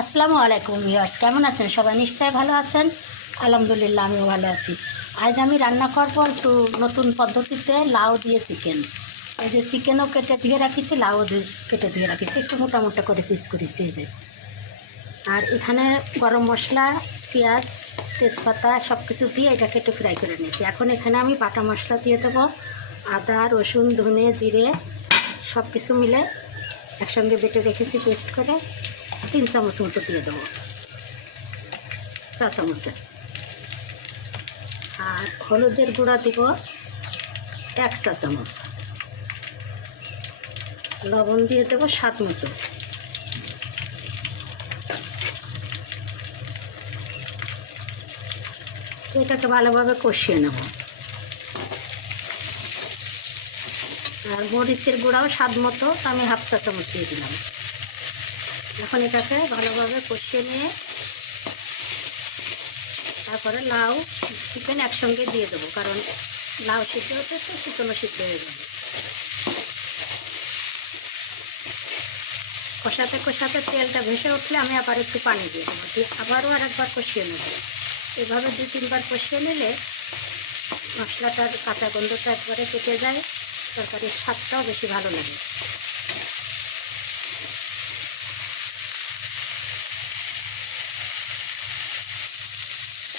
আসসালামু আলাইকুম ভিউয়ার্স, কেমন আছেন? সবাই নিশ্চয়ই ভালো আছেন? আলহামদুলিল্লাহ, আমিও ভালো আছি। আজ আমি রান্না করব একটু নতুন পদ্ধতিতে লাউ দিয়ে চিকেন। এই যে চিকেনও কেটে ধুয়ে রাখিছি লাউ দিয়ে কেটে ধুয়ে রাখিছি, একটু মোটা মোটা করে পিস করেছি এই যে। আর এখানে গরম মশলা, পেঁয়াজ, তেজপাতা সব কিছু দিয়ে এটাকে একটু ফ্রাই করে নিয়েছি। এখন এখানে আমি বাটা মশলা দিয়ে দেবো, আদা, রসুন, ধনে, জিরে সব কিছু মিলে একসঙ্গে বেটে রেখেছি, পেস্ট করে। তিন চামচ মতো দিয়ে দেবো। চা চামচের আর হলুদের গুঁড়া দিব এক চা চামচ। লবণ দিয়ে দেবো স্বাদ মতো। এটাকে ভালোভাবে কষিয়ে নেব। আর মরিচের গুঁড়াও স্বাদ মতো আমি হাফ চা চামচ দিয়ে দিলাম। এখন এটাকে ভালোভাবে কষিয়ে নিয়ে তারপরে লাউ চিকেন একসঙ্গে দিয়ে দেবো, কারণ লাউ সিদ্ধ হতে তো চিকেনও সিদ্ধ হয়ে যাবে। কষাতে কষাতে তেলটা ভেসে উঠলে আমি আবার একটু পানি দিয়ে দেবো, দিয়ে আবারও আর একবার কষিয়ে নেব। এভাবে দু তিনবার কষিয়ে নিলে মশলাটার কাঁচা গন্ধটা একবারে কেটে যায়, তরকারির স্বাদটাও বেশি ভালো লাগে।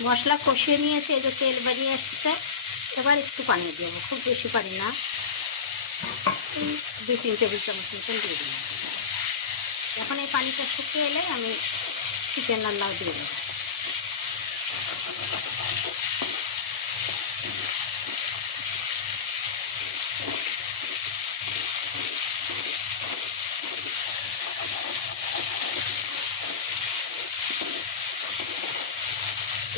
মশলা কষিয়ে নিয়েছি, এই যে তেল বেরিয়ে এসেছে। এবার একটু পানি দেবো, খুব বেশি পানি না। দুই তিন টেবিল চামচ মতন দিয়ে দিলাম। এখন এই পানিটা শুকিয়ে এলে আমি চিকেন রান্নাও দিয়ে দেবো।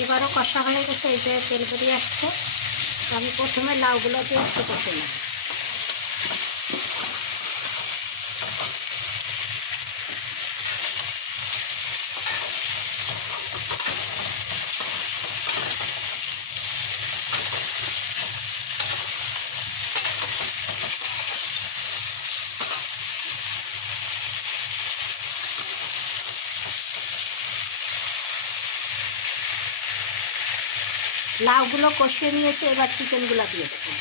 এবারও কষা হয়ে গেছে, এই যে তেল বেরিয়ে আসছে। আমি প্রথমে লাউগুলো দিয়ে একটু কষে লাউগুলো কষিয়ে নিয়েছে, এবার চিকেনগুলো দিয়ে দেবো।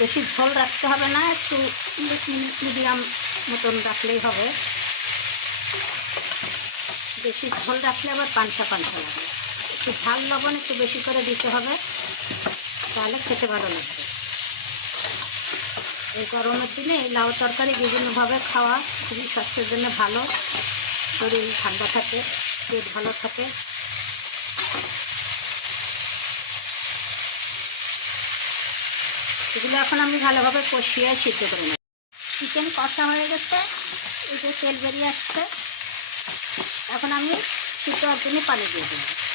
বেশি ঝোল রাখতে হবে না, একটু মিডিয়াম মতন রাখলেই হবে। বেশি ঝোল রাখলে আবার পানসা পানসা লাগে। একটু ঝাল লবণ একটু বেশি করে দিতে হবে, তাহলে খেতে ভালো লাগবে। এই গরমের দিনে এই লাউ তরকারি বিভিন্নভাবে খাওয়া খুবই স্বাস্থ্যের জন্য ভালো। শরীর ঠান্ডা থাকে, পেট ভালো থাকে। এগুলো এখন আমি ভালোভাবে কষিয়ে সিদ্ধ করে নেব। চিকেন কষা হয়ে গেছে, এই যে তেল বেরিয়ে আসছে। এখন আমি সিদ্ধ জন্য পানি দিয়ে দেবো।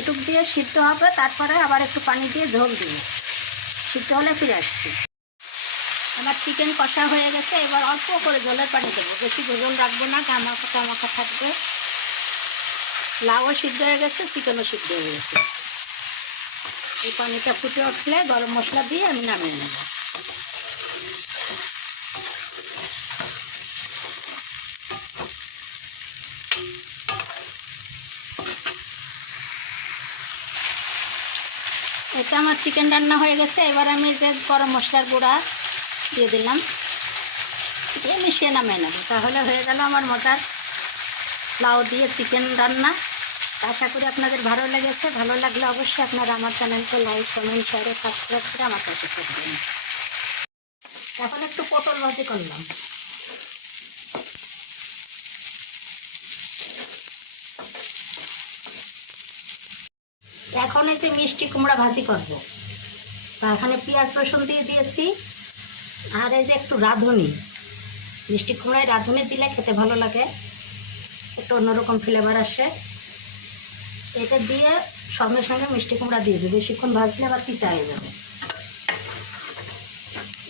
এটুক দিয়ে সিদ্ধ হবে, তারপরে আবার একটু পানি দিয়ে ঝোল দিই সিদ্ধ হলে ফিরে আসছি। আমার চিকেন কষা হয়ে গেছে, এবার অল্প করে জলের পানি দেবো। বেশি ঝোল রাখব না গামা মাখা থাকবে। লাউও সিদ্ধ হয়ে গেছে, চিকেনও সিদ্ধ হয়ে গেছে। এই পানিটা ফুটে উঠলে গরম মশলা দিয়ে আমি নামিয়ে নেব। এটা আমার চিকেন রান্না হয়ে গেছে। এবার আমি যে গরম মশলার গুঁড়া দিয়ে দিলাম, দিয়ে মিশিয়ে নামিয়ে নেব। তাহলে হয়ে গেল আমার মজার লাউ দিয়ে চিকেন রান্না। আশা করি আপনাদের ভালো লেগেছে। ভালো লাগলে অবশ্যই আপনারা আমার চ্যানেলকে লাইক, কমেন্ট শেয়ারে সাবস্ক্রাইব করে আমার কাছে থাকবেন। এখন একটু পটল ভাজি করলাম। এখন যে মিষ্টি কুমড়া ভাজি করব। তা এখানে পেঁয়াজ রসুন দিয়ে দিয়েছি, আর এই যে একটু রাঁধুনি। মিষ্টি কুমড়ায় রাঁধুনি দিলে খেতে ভালো লাগে, একটু অন্যরকম ফ্লেভার আসে। এটা দিয়ে সঙ্গে সঙ্গে মিষ্টি কুমড়া দিয়ে দেবে। বেশিক্ষণ ভাজলে আবার পিতা হয়ে যাবে।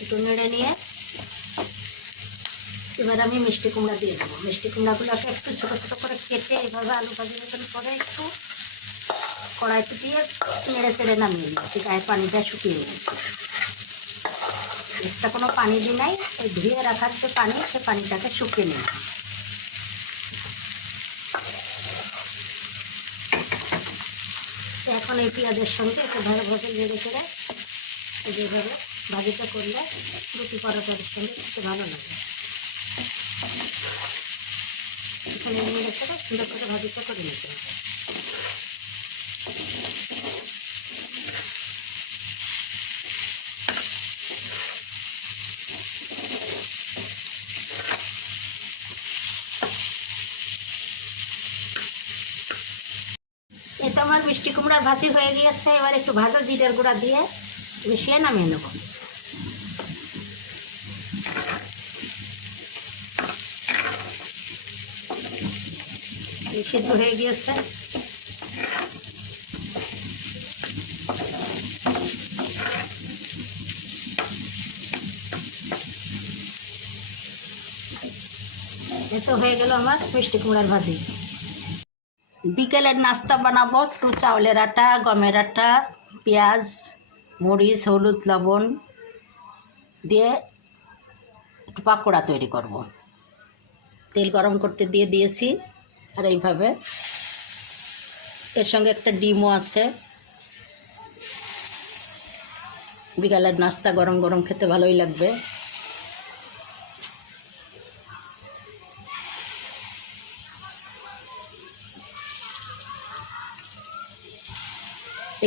একটু নেড়ে নিয়ে এবার আমি মিষ্টি কুমড়া দিয়ে দেবো। মিষ্টি কুমড়াগুলোকে একটু ছোটো ছোটো করে কেটে এইভাবে আলু ভাজি মতন করে একটু কড়াইতে দিয়ে নেড়ে চেড়ে নামিয়ে নিয়েছি গায়ে পানিটা শুকিয়ে নিয়েছি এক্সট্রা কোনো পানি দিই নাই ওই ধুয়ে রাখার যে পানি, সে পানিটাকে শুকিয়ে নিলাম। এখন এই পেঁয়াজের সঙ্গে একটু ভালো ভাবে নেড়ে চেড়ে যেভাবে ভাজিটা করলে রুটি পরোটার সঙ্গে খেতে ভালো লাগে। এখানে নেড়ে চেড়ে সুন্দর করে ভাজিটা করে নিতে হবে এটা আমার মিষ্টি কুমড়ার ভাজি হয়ে গিয়েছে, এবার একটু ভাজা জিরের গুঁড়া দিয়ে মিশিয়ে নামিয়ে নেব। সিদ্ধ হয়ে গিয়েছে। এ তো হয়ে গেল আমার মিষ্টি কুমড়ার ভাজি। বিকেলের নাস্তা বানাবো, একটু চাউলের আটা, গমের আটা, পেঁয়াজ, মরিচ, হলুদ, লবণ দিয়ে একটু পাকোড়া তৈরি করব। তেল গরম করতে দিয়ে দিয়েছি, আর এইভাবে। এর সঙ্গে একটা ডিমও আছে। বিকালের নাস্তা গরম গরম খেতে ভালোই লাগবে।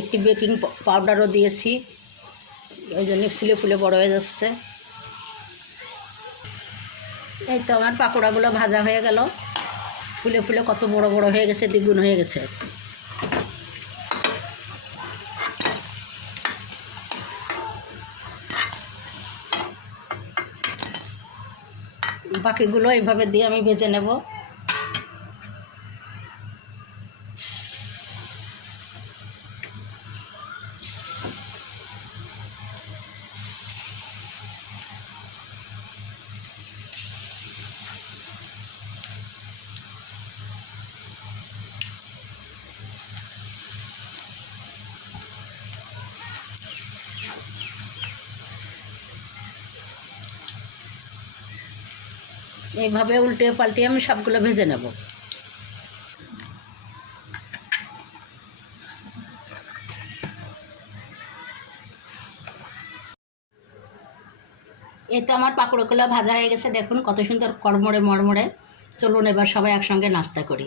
একটি বেকিং পাউডারও দিয়েছি। ওই জন্য ফুলে ফুলে বড় হয়ে যাচ্ছে। এই তো আমার পাকোড়াগুলো ভাজা হয়ে গেল। ফুলে ফুলে কত বড় বড় হয়ে গেছে, দ্বিগুণ হয়ে গেছে। বাকিগুলো এইভাবে দিয়ে আমি ভেজে নেব। এইভাবে উল্টে পাল্টে আমি সবগুলো ভেজে নেব। এই তো আমার পাকড়োগুলো ভাজা হয়ে গেছে, দেখুন কত সুন্দর কড়মড়ে মড়মড়ে। চলুন এবার সবাই একসঙ্গে নাস্তা করি।